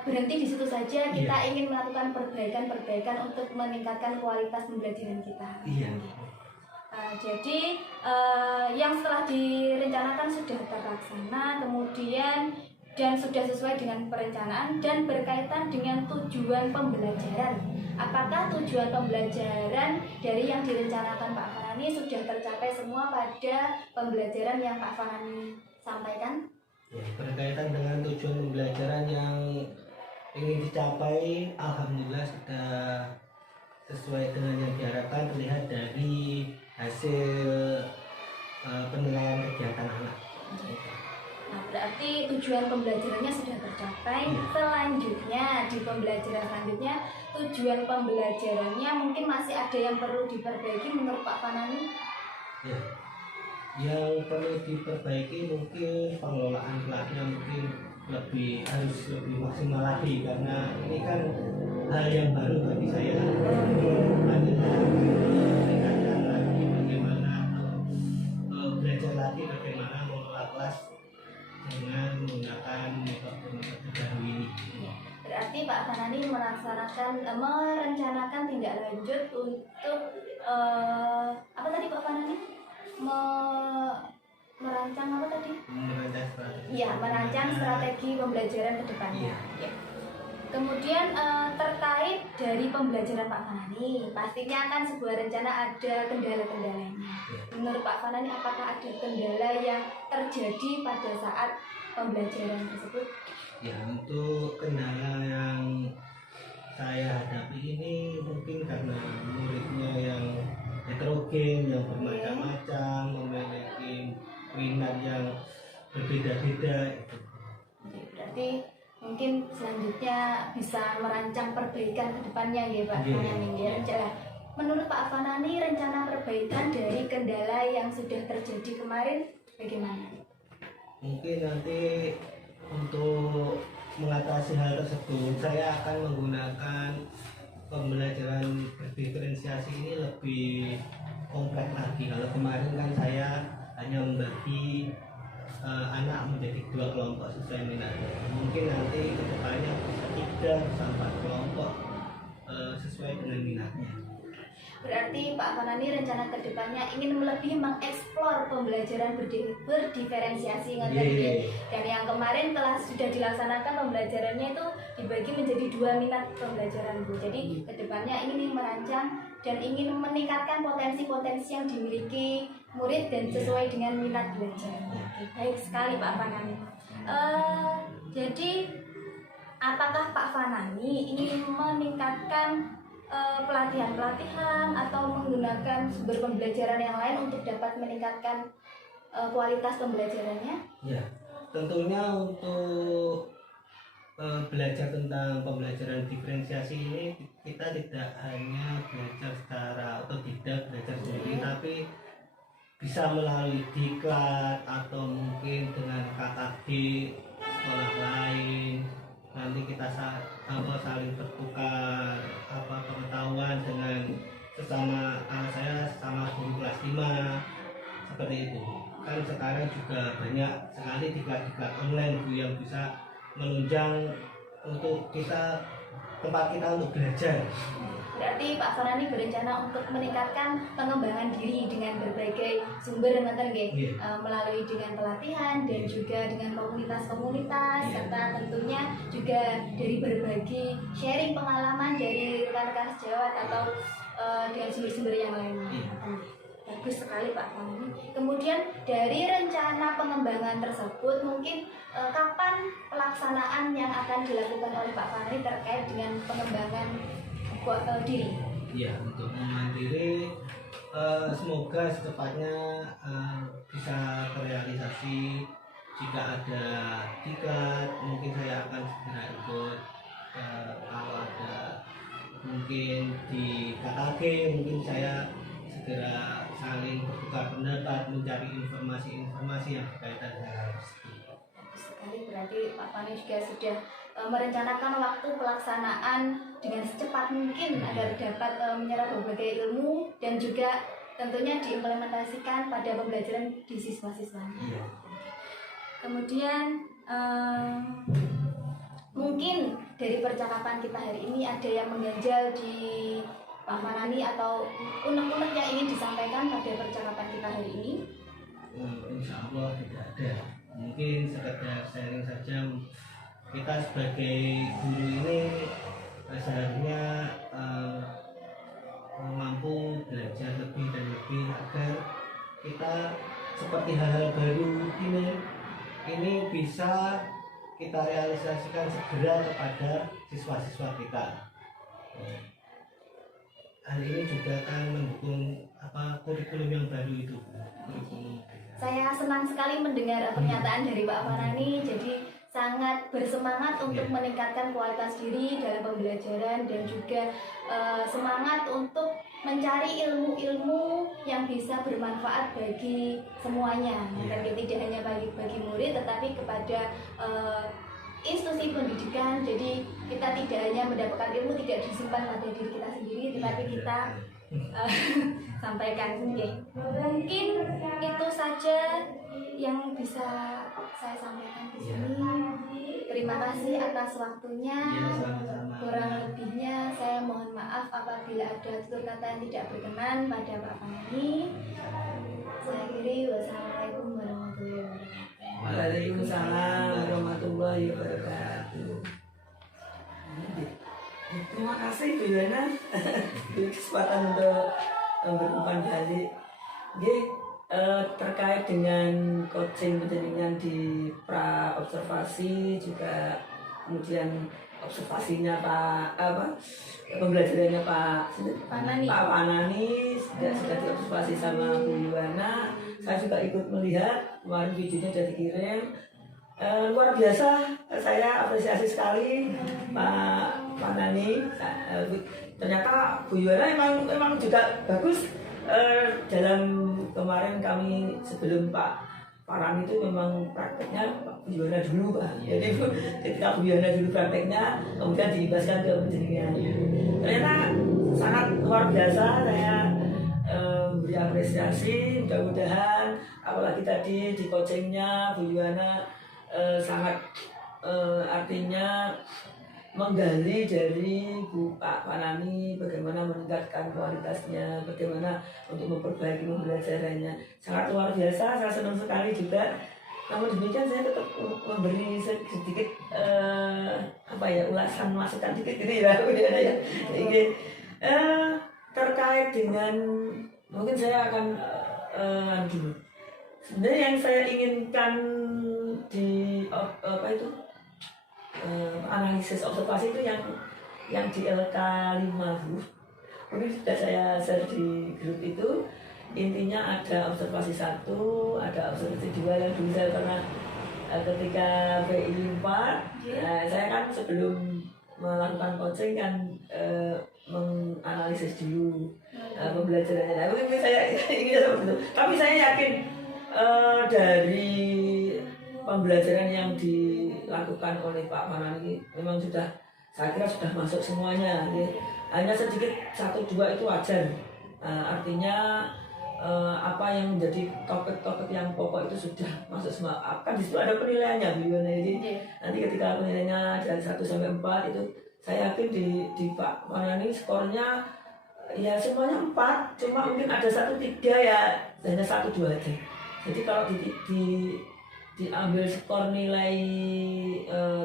berhenti di situ saja. Kita ingin melakukan perbaikan untuk meningkatkan kualitas pembelajaran kita. Iya. Jadi yang setelah direncanakan sudah terlaksana, kemudian dan sudah sesuai dengan perencanaan dan berkaitan dengan tujuan pembelajaran. Apakah tujuan pembelajaran dari yang direncanakan Pak Fanani sudah tercapai semua pada pembelajaran yang Pak Fanani sampaikan? Ya, berkaitan dengan tujuan pembelajaran yang ingin dicapai, alhamdulillah sudah sesuai dengan yang diharapkan, terlihat dari hasil penilaian kegiatan anak. Nah, berarti tujuan pembelajarannya sudah tercapai. Selanjutnya, di pembelajaran selanjutnya, tujuan pembelajarannya mungkin masih ada yang perlu diperbaiki menurut Pak Fanani? Ya, yang perlu diperbaiki mungkin pengelolaan kelasnya mungkin harus lebih maksimal lagi, karena ini kan hal yang baru bagi saya. Meningkatkan lagi bagaimana belajar lagi bagaimana mengelola kelas dengan menggunakan metode baru ini. Berarti Pak Fanani merencanakan tindak lanjut untuk apa tadi Pak Fanani? Merancang apa tadi? Merancang strategi. Iya, merancang strategi pembelajaran ke depannya. Ya. Kemudian terkait dari pembelajaran Pak Fanani, pastinya kan sebuah rencana ada kendala-kendalanya. Menurut Pak Fanani, apakah ada kendala yang terjadi pada saat pembelajaran tersebut? Ya, untuk kendala yang saya hadapi ini mungkin karena muridnya yang heterogen, yang bermacam-macam, memiliki minat yang berbeda-beda. Berarti mungkin selanjutnya bisa merancang perbaikan ke depannya ya Pak Iya. Fanani ya. Menurut Pak Fanani, rencana perbaikan dari kendala yang sudah terjadi kemarin bagaimana? Mungkin nanti untuk mengatasi hal tersebut saya akan menggunakan pembelajaran berdiferensiasi ini lebih kompleks lagi. Kalau kemarin kan saya hanya membagi anak menjadi 2 kelompok sesuai minatnya. Mungkin nanti kedepannya bisa 3 sampai 4 kelompok sesuai dengan minatnya. Berarti Pak Fanani rencana kedepannya ingin lebih mengeksplor pembelajaran berdiferensiasi yang tadi. Dan yang kemarin telah sudah dilaksanakan pembelajarannya itu dibagi menjadi 2 minat pembelajaran Bu. Jadi kedepannya ingin merancang dan ingin meningkatkan potensi-potensi yang dimiliki murid dan sesuai dengan minat belajar. Oke, baik sekali Pak Fanani. Jadi apakah Pak Fanani ingin meningkatkan pelatihan-pelatihan atau menggunakan sumber pembelajaran yang lain untuk dapat meningkatkan kualitas pembelajarannya? Ya, tentunya untuk belajar tentang pembelajaran diferensiasi ini kita tidak hanya belajar secara otodidak, belajar sendiri, tapi bisa melalui diklat atau mungkin dengan KKD sekolah lain. Nanti kita saling bertukar pengetahuan dengan sesama saya sesama guru kelas 5 seperti itu. Kan sekarang juga banyak sekali diklat-diklat online Bu yang bisa menunjang untuk tempat kita untuk belajar. Berarti Pak Fanani berencana untuk meningkatkan pengembangan diri dengan berbagai sumber melalui dengan pelatihan dan juga dengan komunitas-komunitas serta tentunya juga dari berbagi sharing pengalaman dari rekan-rekan sejawat atau dengan sumber-sumber yang lainnya. Bagus sekali Pak Fanani. Kemudian dari rencana pengembangan tersebut mungkin kapan pelaksanaan yang akan dilakukan oleh Pak Fanani terkait dengan pengembangan diri? Ya, untuk memandiri semoga secepatnya bisa terrealisasi. Jika ada diklat mungkin saya akan segera ikut. Kalau ada mungkin di KKG mungkin saya segera saling bertukar pendapat, mencari informasi-informasi yang berkaitan dengan hal tersebut. Sekali berarti Pak Fanani juga sudah merencanakan waktu pelaksanaan dengan secepat mungkin agar dapat menyerap berbagai ilmu dan juga tentunya diimplementasikan pada pembelajaran di siswa-siswanya. Kemudian mungkin dari percakapan kita hari ini ada yang mengganjal di Pak Fanani atau unek-unek yang ingin disampaikan pada percakapan kita hari ini? Insya Allah tidak ada. Mungkin sekedar sharing saja. Kita sebagai guru ini seharusnya mampu belajar lebih dan lebih agar kita seperti hal-hal baru ini bisa kita realisasikan segera kepada siswa-siswa kita. Hal ini juga akan mendukung kurikulum yang baru itu. Saya senang sekali mendengar pernyataan dari Pak Fanani. Jadi sangat bersemangat untuk meningkatkan kualitas diri dalam pembelajaran dan juga semangat untuk mencari ilmu-ilmu yang bisa bermanfaat bagi semuanya. Dan tidak hanya bagi murid tetapi kepada institusi pendidikan. Jadi kita tidak hanya mendapatkan ilmu tidak disimpan pada diri kita sendiri, tetapi kita sampaikan. Mungkin itu saja yang bisa saya sampaikan di sini. Terima kasih atas waktunya. Kurang lebihnya saya mohon maaf apabila ada tutur kata yang tidak berkenan pada Pak Fanani. Saya akhiri, wassalamualaikum warahmatullahi wabarakatuh. Waalaikumsalam warahmatullahi wabarakatuh. Terima kasih Bu Yana kesempatan untuk berumpan balik. Terkait dengan coaching penjenengan di pra observasi juga kemudian observasinya pembelajarannya Pak Fanani sudah diobservasi sama Bu Yuwana. Saya juga ikut melihat kemarin videonya sudah dikirim. Luar biasa, saya apresiasi sekali Pak Fanani. Ternyata Bu Yuwana memang juga bagus. Dalam kemarin kami sebelum Pak Farhan itu memang prakteknya Pak Bu Yuwana dulu Pak. Jadi ketika Bu Yuwana dulu prakteknya kemudian diibaskan ke penjenengan. Ternyata sangat luar biasa. Saya beri apresiasi. Mudah-mudahan apalagi tadi di coachingnya Bu Yuwana sangat artinya menggali dari Pak Fanani bagaimana meningkatkan kualitasnya, bagaimana untuk memperbaiki pembelajarannya. Sangat luar biasa, saya senang sekali juga. Namun demikian saya tetap memberi sedikit ulasan masukan dikit gitu ya. Terkait dengan mungkin saya akan dulu. Sebenarnya yang saya inginkan di analisis observasi itu yang di LK 5 Bu. Mungkin sudah saya share di grup itu. Intinya ada observasi 1, ada observasi 2 yang dulu saya pernah ketika PI 4. Saya kan sebelum melakukan coaching kan menganalisis dulu pembelajarannya. Nah, mungkin saya ingin seperti itu. Tapi saya yakin dari pembelajaran yang dilakukan oleh Pak Fanani memang sudah, saya kira sudah masuk semuanya. Hanya sedikit 1-2 itu wajar. Artinya apa yang menjadi topik-topik yang pokok itu sudah masuk semua. Kan di situ ada penilaiannya Bu Yuwana. Jadi nanti ketika penilaiannya dari 1 sampai 4 itu saya yakin di Pak Fanani skornya ya semuanya 4, cuma mungkin ada 1-3 ya hanya 1-2 aja. Jadi kalau diambil skor nilai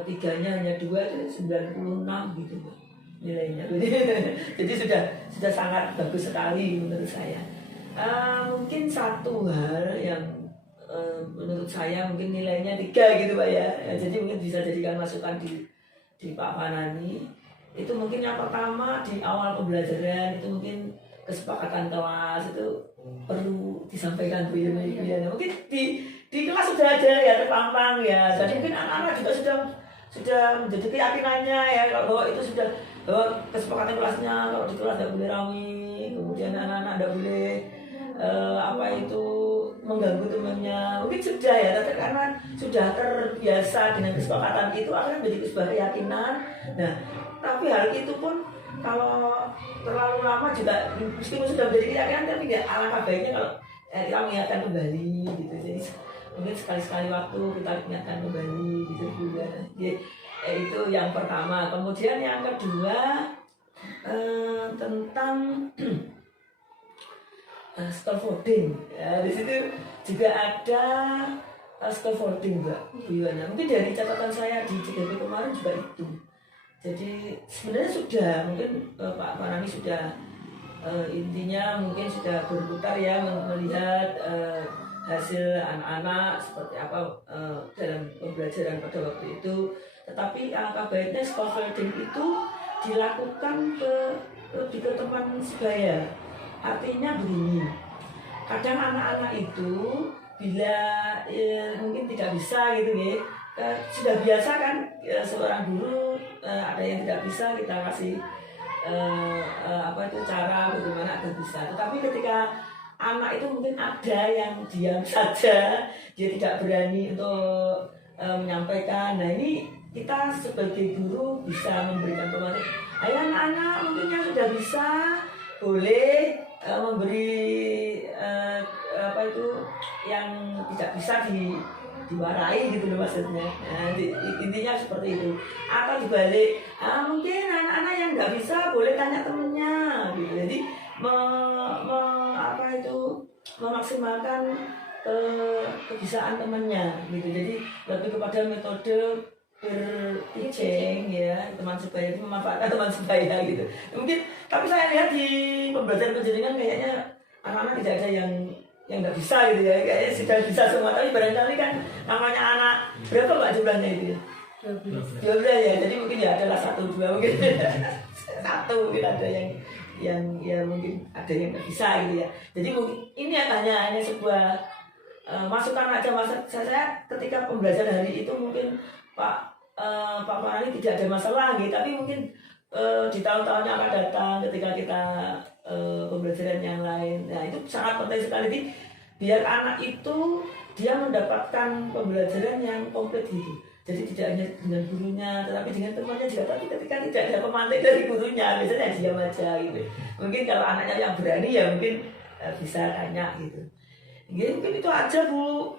3-nya hanya 2 itu 96 gitu nilainya. Jadi sudah sangat bagus sekali menurut saya. Mungkin satu hal yang menurut saya mungkin nilainya 3 gitu Pak ya. Jadi mungkin bisa jadikan masukan di Pak Fanani. Itu mungkin yang pertama di awal pembelajaran itu mungkin kesepakatan kelas itu perlu disampaikan Bu Yana. Mungkin di kelas sudah ada ya terpampang ya, dan mungkin anak-anak juga sudah menjadi keyakinannya ya kalau itu sudah kesepakatan kelasnya kalau di kelas tidak boleh rame, kemudian anak-anak tidak boleh mengganggu temannya. Mungkin sudah ya, tapi karena sudah terbiasa dengan kesepakatan itu akan menjadi sebuah keyakinan. Nah, tapi hal itu pun kalau terlalu lama juga meskipun sudah menjadi keyakinan tapi tidak, alangkah baiknya kalau kita mengingatkan kembali gitu. Jadi mungkin sekali-sekali waktu kita ingatkan kembali gitu juga. Itu yang pertama. Kemudian yang kedua tentang scaffolding. Ya, di situ juga ada scaffolding Mbak Bu Yuwana. Mungkin dari catatan saya di CGP kemarin juga itu. Jadi sebenarnya sudah mungkin Pak Fanani sudah intinya mungkin sudah berputar ya melihat hasil anak-anak seperti apa dalam pembelajaran pada waktu itu. Tetapi alangkah baiknya scaffolding itu dilakukan lebih ke teman sebaya. Artinya begini, kadang anak-anak itu bila mungkin tidak bisa gitu ya, sudah biasa kan seorang guru ada yang tidak bisa kita kasih cara bagaimana agar bisa. Tetapi ketika anak itu mungkin ada yang diam saja, dia tidak berani untuk menyampaikan. Nah ini kita sebagai guru bisa memberikan pemahaman. Ayo anak-anak mungkin yang sudah bisa boleh memberi apa itu yang tidak bisa diwarai gitu loh maksudnya. Nah, intinya seperti itu. Atau dibalik, mungkin anak-anak yang nggak bisa boleh tanya temennya gitu. Jadi memaksimalkan kebisaan temannya gitu. Jadi lebih kepada metode peer teaching ya, teman sebaya itu memanfaatkan teman sebaya gitu. Mungkin tapi saya lihat di pembelajaran penjaringan kayaknya anak-anak tidak ada yang nggak bisa gitu ya, kayaknya sudah bisa semua. Tapi barangkali kan namanya anak berapa Mbak jumlahnya itu ya? 12 ya, jadi mungkin ya adalah 1-2 mungkin satu mungkin ada yang ya mungkin ada yang nggak bisa gitu ya. Jadi mungkin ini hanya sebuah masukan aja saya ketika pembelajaran hari itu mungkin Pak Farani tidak ada masalah gitu, tapi mungkin di tahun-tahun yang akan datang ketika kita pembelajaran yang lain, nah itu sangat penting sekali biar anak itu dia mendapatkan pembelajaran yang komplit gitu. Jadi tidak hanya dengan gurunya, tetapi dengan temannya juga. Tapi ketika tidak ada pemantik dari gurunya, biasanya diam aja gitu. Mungkin kalau anaknya yang berani ya mungkin bisa tanya gitu. Jadi mungkin itu aja Bu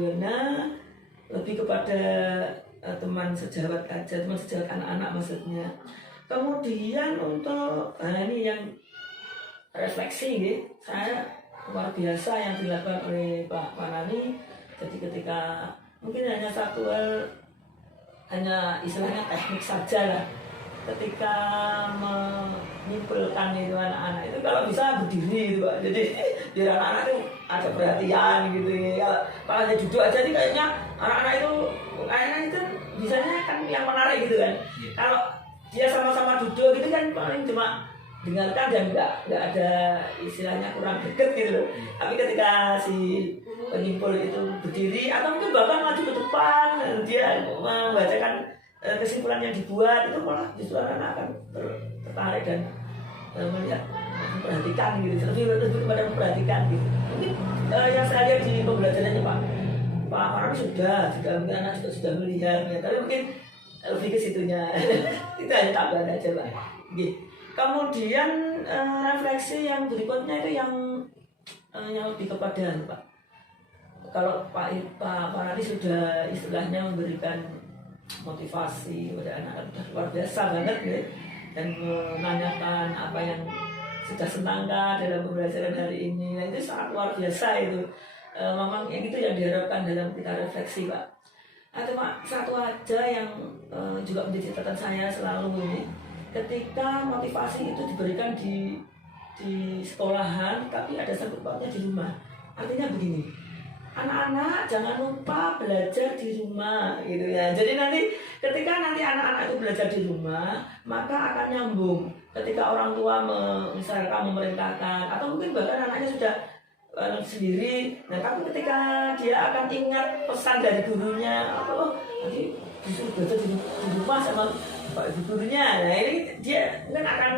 Yana, lebih kepada teman sejawat aja, teman sejawat anak-anak maksudnya. Kemudian untuk ini yang refleksi gitu, saya luar biasa yang dilakukan oleh Pak Farani. Jadi ketika mungkin hanya satu hal, hanya istilahnya teknik saja lah. Ketika menyimpulkan itu anak-anak itu kalau bisa berdiri gitu Pak. Jadi biar anak-anak itu ada perhatian gitu ya. Kalau hanya duduk aja nih kayaknya anak-anak itu kayaknya itu bisanya kan yang menarik gitu kan. Kalau dia sama-sama duduk gitu kan paling cuma dengarkan dan nggak ada istilahnya kurang deket gitu loh. Tapi ketika si penyimpul itu berdiri atau mungkin bahkan maju ke depan, dia membacakan kesimpulan yang dibuat, itu malah justru anak akan tertarik dan melihat, memperhatikan gitu, lebih kepada memperhatikan gitu. Mungkin yang saya lihat di pembelajarannya Pak Farani sudah mungkin anak juga sudah melihat ya, tapi mungkin lebih ke situnya. Itu hanya tambahan aja Pak. Gitu. Kemudian refleksi yang berikutnya itu yang lebih kepada Pak. Kalau Pak Farani sudah istilahnya memberikan motivasi kepada anak-anak, sudah luar biasa banget ya, dan menanyakan apa yang sudah senangkan dalam pembelajaran hari ini. Nah, itu sangat luar biasa itu. Memang yang itu yang diharapkan dalam kita refleksi Pak. Cuma satu aja yang juga menjadi catatan saya selalu ini, ketika motivasi itu diberikan di sekolahan tapi ada sangkut pautnya di rumah. Artinya begini, anak-anak jangan lupa belajar di rumah gitu ya. Jadi nanti ketika anak-anak itu belajar di rumah, maka akan nyambung ketika orang tua misalkan memerintahkan atau mungkin bahkan anaknya sudah sendiri. Nah, tapi ketika dia akan ingat pesan dari gurunya, nanti disuruh belajar di rumah sama Pak Ibu gurunya. Nah, ini dia kan akan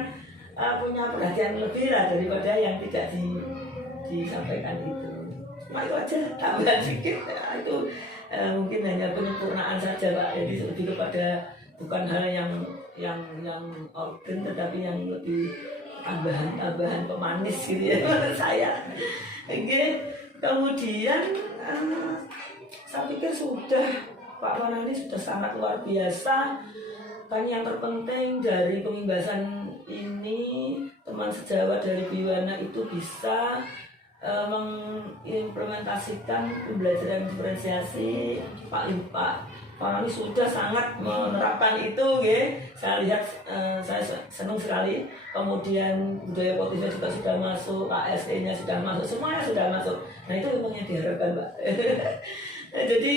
punya perhatian lebih lah daripada yang tidak disampaikan itu. Cuma itu aja, tambahan sedikit. Nah, itu mungkin hanya penyempurnaan saja Pak. Jadi lebih kepada bukan hal yang organ, tetapi yang lebih tambahan pemanis gitu ya menurut saya. Oke. Kemudian saya pikir sudah Pak Farani sudah sangat luar biasa. Kan yang terpenting dari pemimbasan ini, teman sejawat dari Biwana itu bisa mengimplementasikan pembelajaran diferensiasi. Pak Farani sudah sangat menerapkan itu, ya. Saya lihat, saya senang sekali. Kemudian budaya positifnya juga sudah masuk, KSE-nya sudah masuk, semuanya sudah masuk. Nah, itu memang yang diharapkan, Pak. Jadi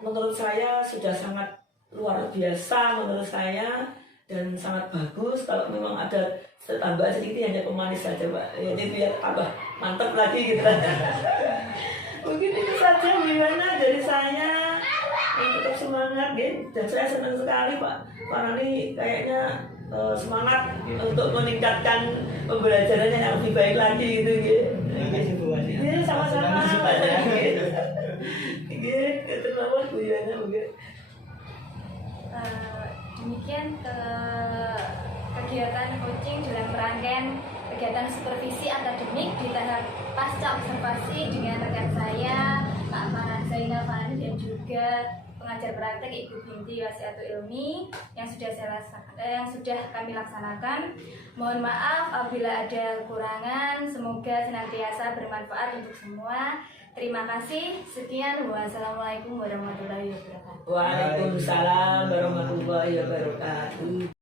menurut saya sudah sangat luar biasa menurut saya, dan sangat bagus. Kalau memang ada tambahan sedikit hanya pemanis saja Pak, jadi biar tambah mantap lagi gitu. Mungkin itu saja Biwana dari saya. Tetap semangat gitu. Dan saya senang sekali Pak Farani kayaknya semangat untuk meningkatkan pembelajarannya yang lebih baik lagi gitu. Terima kasih Bu Wani. Sama-sama. Nggih, keterlaluan guyonnya mungkin. Demikian kegiatan coaching dalam rangkaian kegiatan supervisi akademik di tahap pasca observasi dengan rekan saya Kak Farhan Zainal Fani dan juga pengajar praktek Ibu Binti Wasiatul Ilmi yang sudah kami laksanakan. Mohon maaf apabila ada kekurangan, semoga senantiasa bermanfaat untuk semua. Terima kasih. Sekian. Wassalamualaikum warahmatullahi wabarakatuh. Waalaikumsalam warahmatullahi wabarakatuh.